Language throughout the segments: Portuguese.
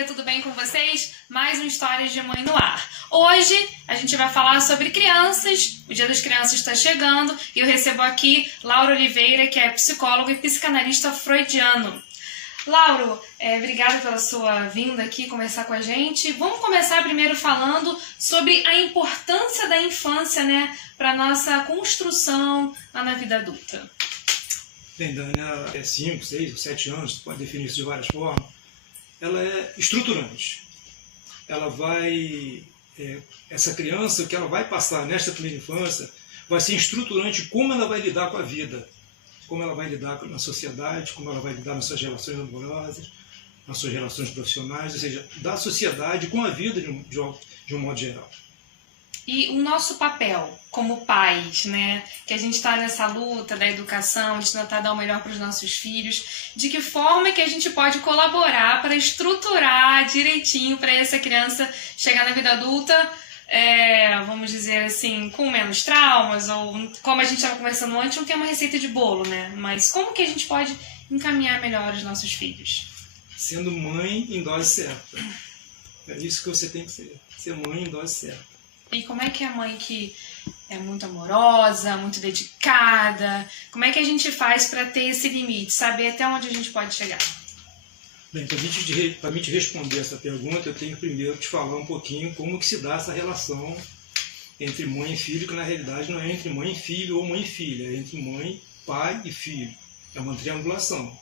família, tudo bem com vocês? Mais um Histórias de Mãe no Ar. Hoje a gente vai falar sobre crianças, o Dia das Crianças está chegando e eu recebo aqui Lauro Oliveira, que é psicólogo e psicanalista freudiano. Lauro, obrigada pela sua vinda aqui conversar com a gente. Vamos começar primeiro falando sobre a importância da infância, né, para a nossa construção lá na vida adulta. Bem, Dani, ela é 5, 6 ou 7 anos, você pode definir isso de várias formas. Ela é estruturante. Ela vai, essa criança, o que ela vai passar nesta primeira infância, vai ser estruturante como ela vai lidar com a vida, como ela vai lidar na sociedade, como ela vai lidar nas suas relações amorosas, nas suas relações profissionais, ou seja, da sociedade com a vida de um modo geral. E o nosso papel como pais, né, que a gente está nessa luta da educação, de tentar dar o melhor para os nossos filhos, de que forma que a gente pode colaborar para estruturar direitinho para essa criança chegar na vida adulta, vamos dizer assim, com menos traumas, ou como a gente estava conversando antes, não tem uma receita de bolo, né? Mas como que a gente pode encaminhar melhor os nossos filhos? Sendo mãe em dose certa. É isso que você tem que ser mãe em dose certa. E como é que a mãe que é muito amorosa, muito dedicada, como é que a gente faz para ter esse limite, saber até onde a gente pode chegar? Bem, para mim te responder essa pergunta, eu tenho que primeiro te falar um pouquinho como que se dá essa relação entre mãe e filho, que na realidade não é entre mãe e filho ou mãe e filha, é entre mãe, pai e filho. É uma triangulação.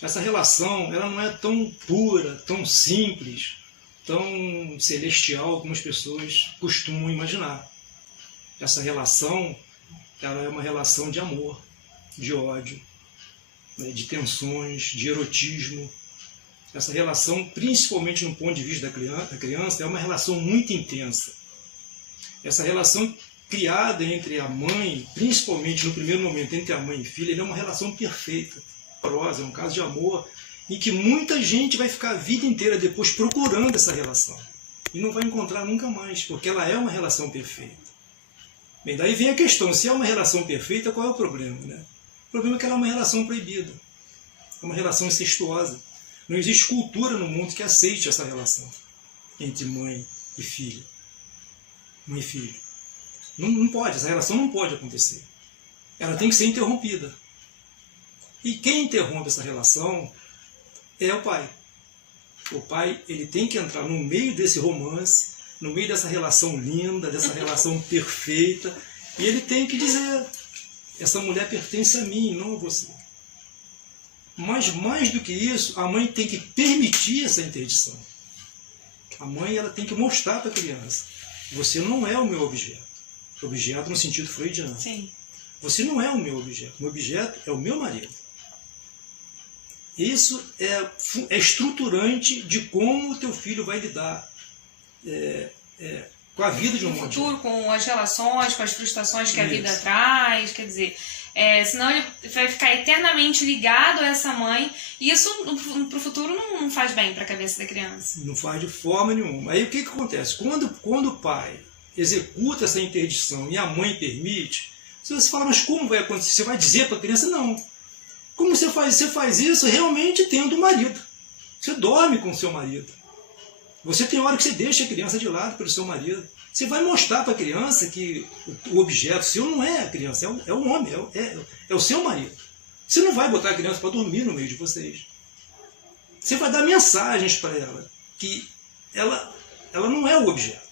Essa relação ela não é tão pura, tão simples, tão celestial como as pessoas costumam imaginar. Essa relação ela é uma relação de amor, de ódio, né, de tensões, de erotismo. Essa relação, principalmente no ponto de vista da criança, é uma relação muito intensa. Essa relação criada entre a mãe, principalmente no primeiro momento entre a mãe e filha, é uma relação perfeita, amorosa, é um caso de amor em que muita gente vai ficar a vida inteira depois procurando essa relação e não vai encontrar nunca mais, porque ela é uma relação perfeita. Bem, daí vem a questão, se é uma relação perfeita, qual é o problema, né? O problema é que ela é uma relação proibida, é uma relação incestuosa. Não existe cultura no mundo que aceite essa relação entre mãe e filha. Mãe e filho. Não pode, essa relação não pode acontecer. Ela tem que ser interrompida. E quem interrompe essa relação é o pai. O pai ele tem que entrar no meio desse romance, no meio dessa relação linda, dessa relação perfeita, e ele tem que dizer, essa mulher pertence a mim, não a você. Mas mais do que isso, a mãe tem que permitir essa interdição. A mãe ela tem que mostrar para a criança, você não é o meu objeto. Objeto no sentido freudiano. Sim. Você não é o meu objeto. O meu objeto é o meu marido. Isso é estruturante de como o teu filho vai lidar com a vida de um modo geral. Com as relações, com as frustrações que a vida traz, quer dizer, senão ele vai ficar eternamente ligado a essa mãe, e isso para o futuro não faz bem para a cabeça da criança. Não faz de forma nenhuma. Aí o que acontece? Quando o pai executa essa interdição e a mãe permite, você fala, mas como vai acontecer? Você vai dizer para a criança, não. Como você faz? Você faz isso realmente tendo um marido. Você dorme com o seu marido. Você tem hora que você deixa a criança de lado pelo seu marido. Você vai mostrar para a criança que o objeto seu não é a criança, é o homem, é o seu marido. Você não vai botar a criança para dormir no meio de vocês. Você vai dar mensagens para ela, que ela não é o objeto.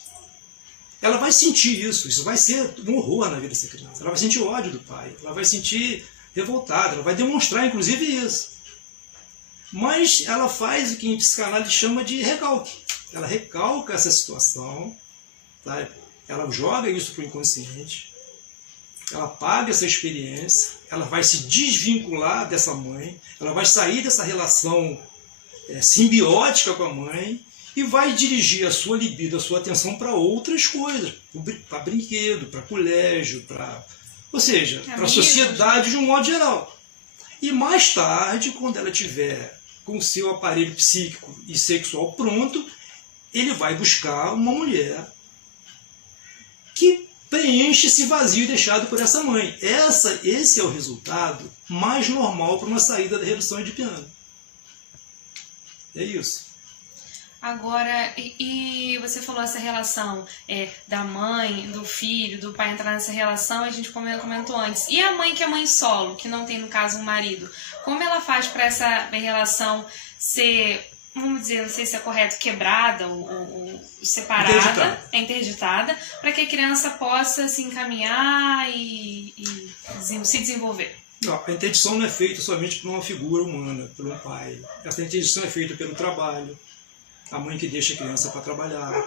Ela vai sentir isso vai ser um horror na vida dessa criança. Ela vai sentir ódio do pai, ela vai sentir revoltada, ela vai demonstrar inclusive isso. Mas ela faz o que em psicanálise chama de recalque. Ela recalca essa situação, tá? Ela joga isso para o inconsciente, ela apaga essa experiência, ela vai se desvincular dessa mãe, ela vai sair dessa relação simbiótica com a mãe e vai dirigir a sua libido, a sua atenção para outras coisas, para brinquedo, para colégio, ou seja, para a sociedade de um modo geral. E mais tarde, quando ela tiver com o seu aparelho psíquico e sexual pronto, ele vai buscar uma mulher que preenche esse vazio deixado por essa mãe. Esse é o resultado mais normal para uma saída da redução de piano. É isso. Agora, e você falou essa relação da mãe, do filho, do pai entrar nessa relação, a gente comentou antes. E a mãe que é mãe solo, que não tem, no caso, um marido? Como ela faz para essa relação ser, vamos dizer, não sei se é correto, quebrada ou separada, interditada, para que a criança possa se encaminhar e se desenvolver? Não, a interdição não é feita somente por uma figura humana, por um pai. Essa interdição é feita pelo trabalho. A mãe que deixa a criança para trabalhar,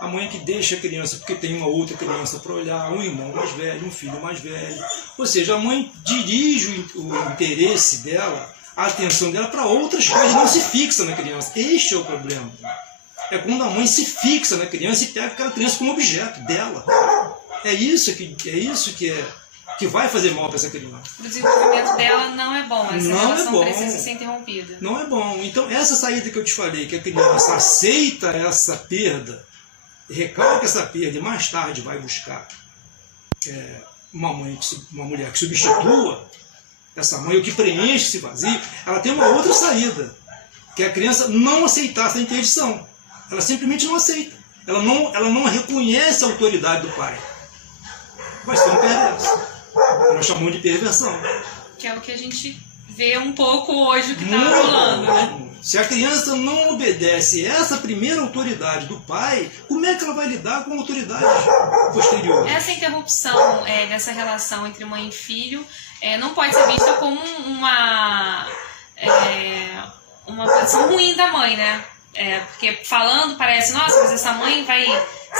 a mãe que deixa a criança porque tem uma outra criança para olhar, um irmão mais velho, um filho mais velho. Ou seja, a mãe dirige o interesse dela, a atenção dela para outras coisas, não se fixa na criança. Este é o problema. É quando a mãe se fixa na criança e pega aquela criança como objeto dela. É isso que vai fazer mal para essa criança. O desenvolvimento dela não é bom, essa relação bom. Precisa ser interrompida. Não é bom. Então, essa saída que eu te falei, que a criança aceita essa perda, recalca essa perda e mais tarde vai buscar uma mulher que substitua essa mãe, ou que preenche esse vazio, ela tem uma outra saída, que é a criança não aceitar essa interdição. Ela simplesmente não aceita. Ela não reconhece a autoridade do pai. Vai ser um perverso. Nós chamamos de perversão. Que é o que a gente vê um pouco hoje que está rolando, né? Se a criança não obedece essa primeira autoridade do pai, como é que ela vai lidar com a autoridade posterior? Essa interrupção dessa relação entre mãe e filho não pode ser vista como uma posição ruim da mãe, né? Porque falando parece, nossa, mas essa mãe vai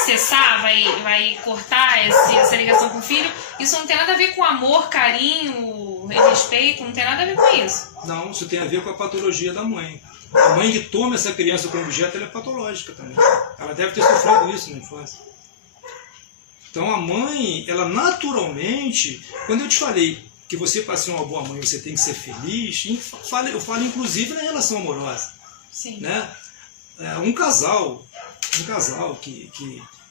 cessar, vai cortar essa ligação com o filho. Isso não tem nada a ver com amor, carinho, respeito, não tem nada a ver com isso. Não, isso tem a ver com a patologia da mãe. A mãe que toma essa criança como objeto, ela é patológica também. Ela deve ter sofrido isso na infância. Então a mãe, ela naturalmente, quando eu te falei que você, para ser uma boa mãe, você tem que ser feliz, eu falo inclusive na relação amorosa. Sim. Né? Um casal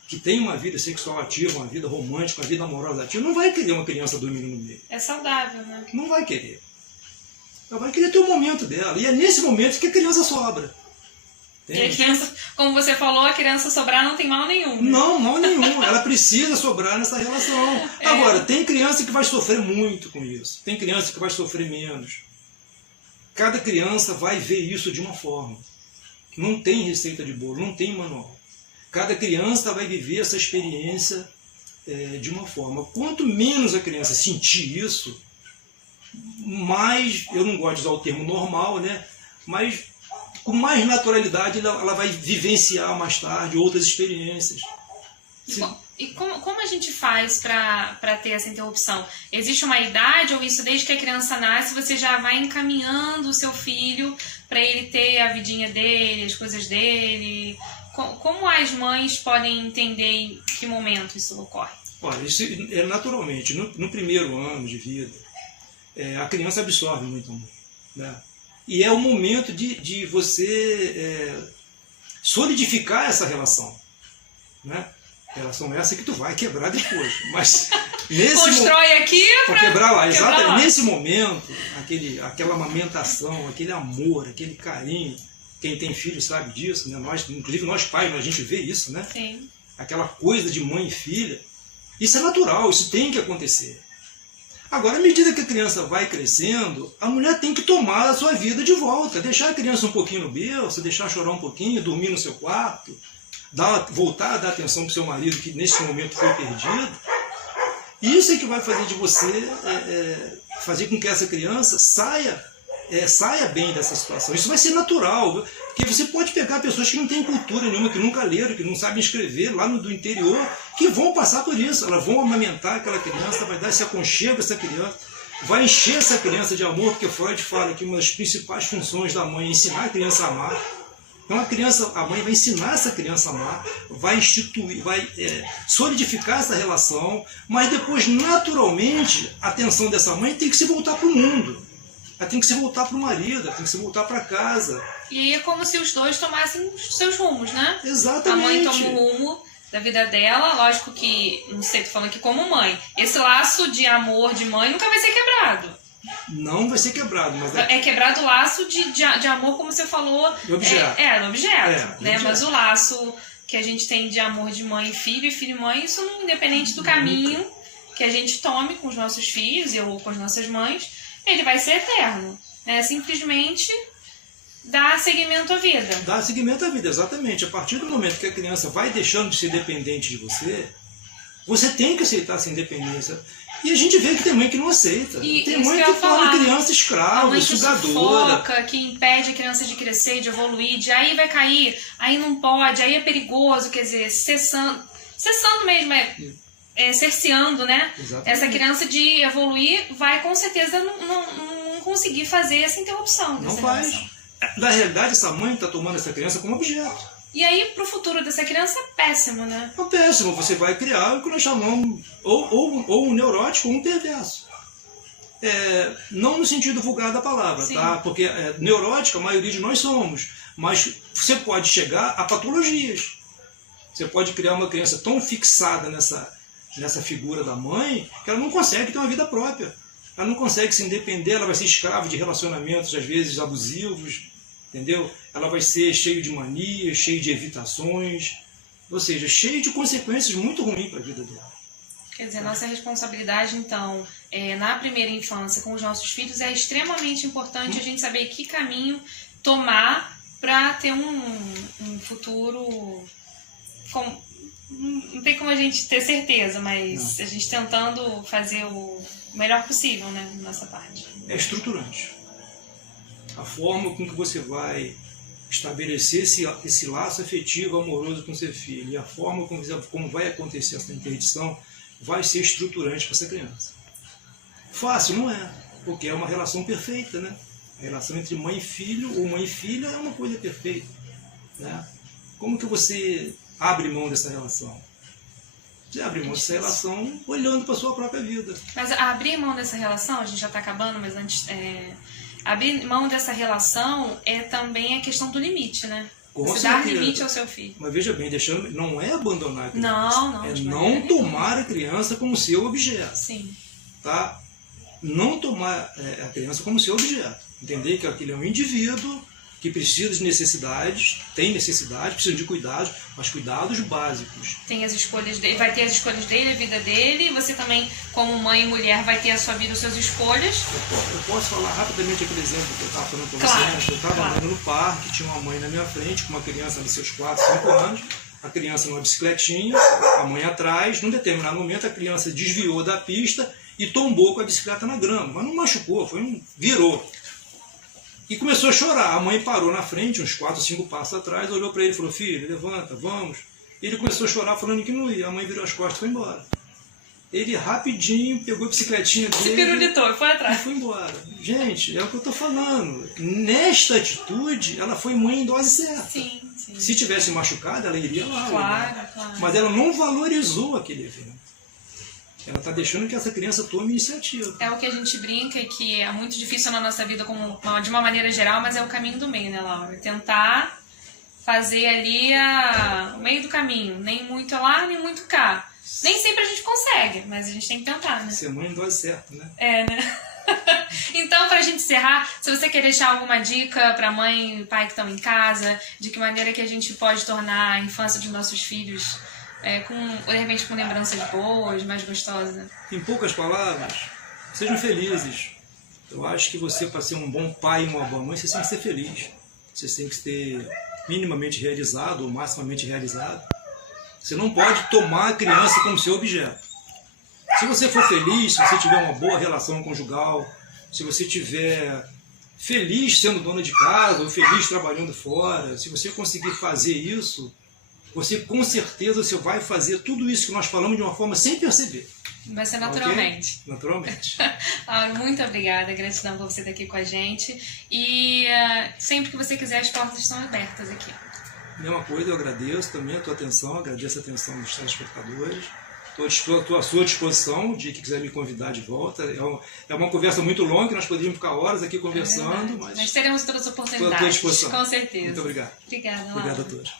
que tem uma vida sexual ativa, uma vida romântica, uma vida amorosa ativa, não vai querer uma criança dormindo no meio. É saudável, né? Não vai querer. Ela vai querer ter o momento dela. E é nesse momento que a criança sobra. E a criança, como você falou, a criança sobrar não tem mal nenhum. Né? Não, mal nenhum. Ela precisa sobrar nessa relação. Agora, tem criança que vai sofrer muito com isso. Tem criança que vai sofrer menos. Cada criança vai ver isso de uma forma. Não tem receita de bolo, não tem manual. Cada criança vai viver essa experiência de uma forma. Quanto menos a criança sentir isso, mais, eu não gosto de usar o termo normal, né? Mas com mais naturalidade ela vai vivenciar mais tarde outras experiências. E como a gente faz para ter essa interrupção? Existe uma idade ou isso desde que a criança nasce você já vai encaminhando o seu filho para ele ter a vidinha dele, as coisas dele? Como as mães podem entender em que momento isso ocorre? Olha, isso é naturalmente. No primeiro ano de vida, a criança absorve muito amor. Né? E é o momento de você solidificar essa relação. Né? Relação essa que tu vai quebrar depois. Mas constrói aqui para quebrar lá. Exatamente. Nesse momento, aquela amamentação, aquele amor, aquele carinho. Quem tem filho sabe disso, né? Inclusive nós pais, a gente vê isso, né? Sim. Aquela coisa de mãe e filha. Isso é natural, isso tem que acontecer. Agora, à medida que a criança vai crescendo, a mulher tem que tomar a sua vida de volta. Deixar a criança um pouquinho no berço, deixar chorar um pouquinho, dormir no seu quarto. Voltar a dar atenção para o seu marido que nesse momento foi perdido. Isso é que vai fazer de você fazer com que essa criança saia bem dessa situação. Isso vai ser natural, porque você pode pegar pessoas que não têm cultura nenhuma, que nunca leram, que não sabem escrever lá do interior, que vão passar por isso. Elas vão amamentar aquela criança, vai dar esse aconchego a essa criança, vai encher essa criança de amor, porque Freud fala que uma das principais funções da mãe é ensinar a criança a amar. Então a mãe vai ensinar essa criança a amar, vai instituir, vai solidificar essa relação, mas depois, naturalmente, a atenção dessa mãe tem que se voltar para o mundo. Ela tem que se voltar para o marido, ela tem que se voltar para casa. E aí é como se os dois tomassem os seus rumos, né? Exatamente. A mãe toma o rumo da vida dela, lógico que, não sei, tô falando aqui como mãe, esse laço de amor de mãe nunca vai ser quebrado. Não vai ser quebrado, mas... É quebrado o laço de amor, como você falou. Do objeto. Do objeto, né? objeto. Mas o laço que a gente tem de amor de mãe e filho e mãe, isso não, independente do caminho que a gente tome com os nossos filhos ou com as nossas mães, ele vai ser eterno. Né? Simplesmente dar seguimento à vida. Dar seguimento à vida, exatamente. A partir do momento que a criança vai deixando de ser dependente de você, você tem que aceitar essa independência. E a gente vê que tem mãe que não aceita. Tem mãe que torna a criança escrava, mãe que sugadora. Sufoca, que impede a criança de crescer, de evoluir, de aí vai cair, aí não pode, aí é perigoso, quer dizer, cessando mesmo, cerceando, né? Exatamente. Essa criança de evoluir vai com certeza não conseguir fazer essa interrupção. Não faz. Na realidade, essa mãe está tomando essa criança como objeto. E aí, pro futuro dessa criança, é péssimo, né? É péssimo. Você vai criar o que nós chamamos ou um neurótico ou um perverso. Não no sentido vulgar da palavra, Sim. tá? Porque neurótico a maioria de nós somos. Mas você pode chegar a patologias. Você pode criar uma criança tão fixada nessa figura da mãe que ela não consegue ter uma vida própria. Ela não consegue se independer, ela vai ser escrava de relacionamentos, às vezes, abusivos. Entendeu? Ela vai ser cheia de manias, cheia de evitações, ou seja, cheia de consequências muito ruins para a vida dela. Quer dizer, nossa responsabilidade, então, na primeira infância com os nossos filhos é extremamente importante a gente saber que caminho tomar para ter um futuro... Não tem como a gente ter certeza, mas a gente tentando fazer o melhor possível, né, na nossa parte. É estruturante. A forma com que você vai estabelecer esse laço afetivo, amoroso com seu filho e a forma como vai acontecer essa interdição vai ser estruturante para essa criança. Fácil não é, porque é uma relação perfeita, né? A relação entre mãe e filho ou mãe e filha é uma coisa perfeita, né? Como que você abre mão dessa relação? Você abre mão dessa relação olhando para a sua própria vida. Mas abrir mão dessa relação, a gente já está acabando, mas antes... Abrir mão dessa relação também a questão do limite, né? Você dar limite ao seu filho. Mas veja bem, não é abandonar a criança. Não. É não tomar a criança como seu objeto. Sim. Tá? Não tomar a criança como seu objeto. Entender que aquele é um indivíduo que precisa de necessidades, tem necessidade, precisa de cuidados, mas cuidados básicos. Tem as escolhas dele, vai ter as escolhas dele, a vida dele, e você também, como mãe e mulher, vai ter a sua vida, as suas escolhas. Eu posso falar rapidamente aquele exemplo que eu estava falando para você. Eu estava andando no parque, tinha uma mãe na minha frente, com uma criança de seus 4, 5 anos, a criança numa bicicletinha, a mãe atrás. Num determinado momento, a criança desviou da pista e tombou com a bicicleta na grama, mas não machucou, virou. E começou a chorar. A mãe parou na frente, uns 4, 5 passos atrás, olhou para ele e falou: filho, levanta, vamos. E ele começou a chorar, falando que não ia. A mãe virou as costas e foi embora. Ele rapidinho pegou a bicicletinha dele. Se pirulitou e foi atrás. E foi embora. Gente, é o que eu estou falando. Nesta atitude, ela foi mãe em dose certa. Sim. Se tivesse machucado, ela iria lá. Claro. Mas ela não valorizou aquele evento. Ela está deixando que essa criança tome iniciativa. É o que a gente brinca e que é muito difícil na nossa vida de uma maneira geral, mas é o caminho do meio, né, Laura? Tentar fazer ali o meio do caminho. Nem muito lá, nem muito cá. Nem sempre a gente consegue, mas a gente tem que tentar, né? Ser mãe em dose certa, né? Né? Então, pra gente encerrar, se você quer deixar alguma dica pra mãe e pai que estão em casa, de que maneira que a gente pode tornar a infância dos nossos filhos... de repente com lembranças boas, mais gostosas. Em poucas palavras, sejam felizes. Eu acho que você, para ser um bom pai e uma boa mãe, você tem que ser feliz. Você tem que ser minimamente realizado ou maximamente realizado. Você não pode tomar a criança como seu objeto. Se você for feliz, se você tiver uma boa relação conjugal, se você tiver feliz sendo dona de casa ou feliz trabalhando fora, se você conseguir fazer isso, você com certeza você vai fazer tudo isso que nós falamos de uma forma sem perceber. Vai ser naturalmente. Okay? Naturalmente. Muito obrigada, gratidão por você estar aqui com a gente. E sempre que você quiser, as portas estão abertas aqui. Mesma coisa, eu agradeço também a tua atenção, agradeço a atenção dos telespectadores. Estou à sua disposição, o dia que quiser me convidar de volta. É uma conversa muito longa, que nós poderíamos ficar horas aqui conversando. Mas teremos outras oportunidades. Estou à tua disposição. Com certeza. Muito obrigado. Obrigada, Laura. Obrigado a todos.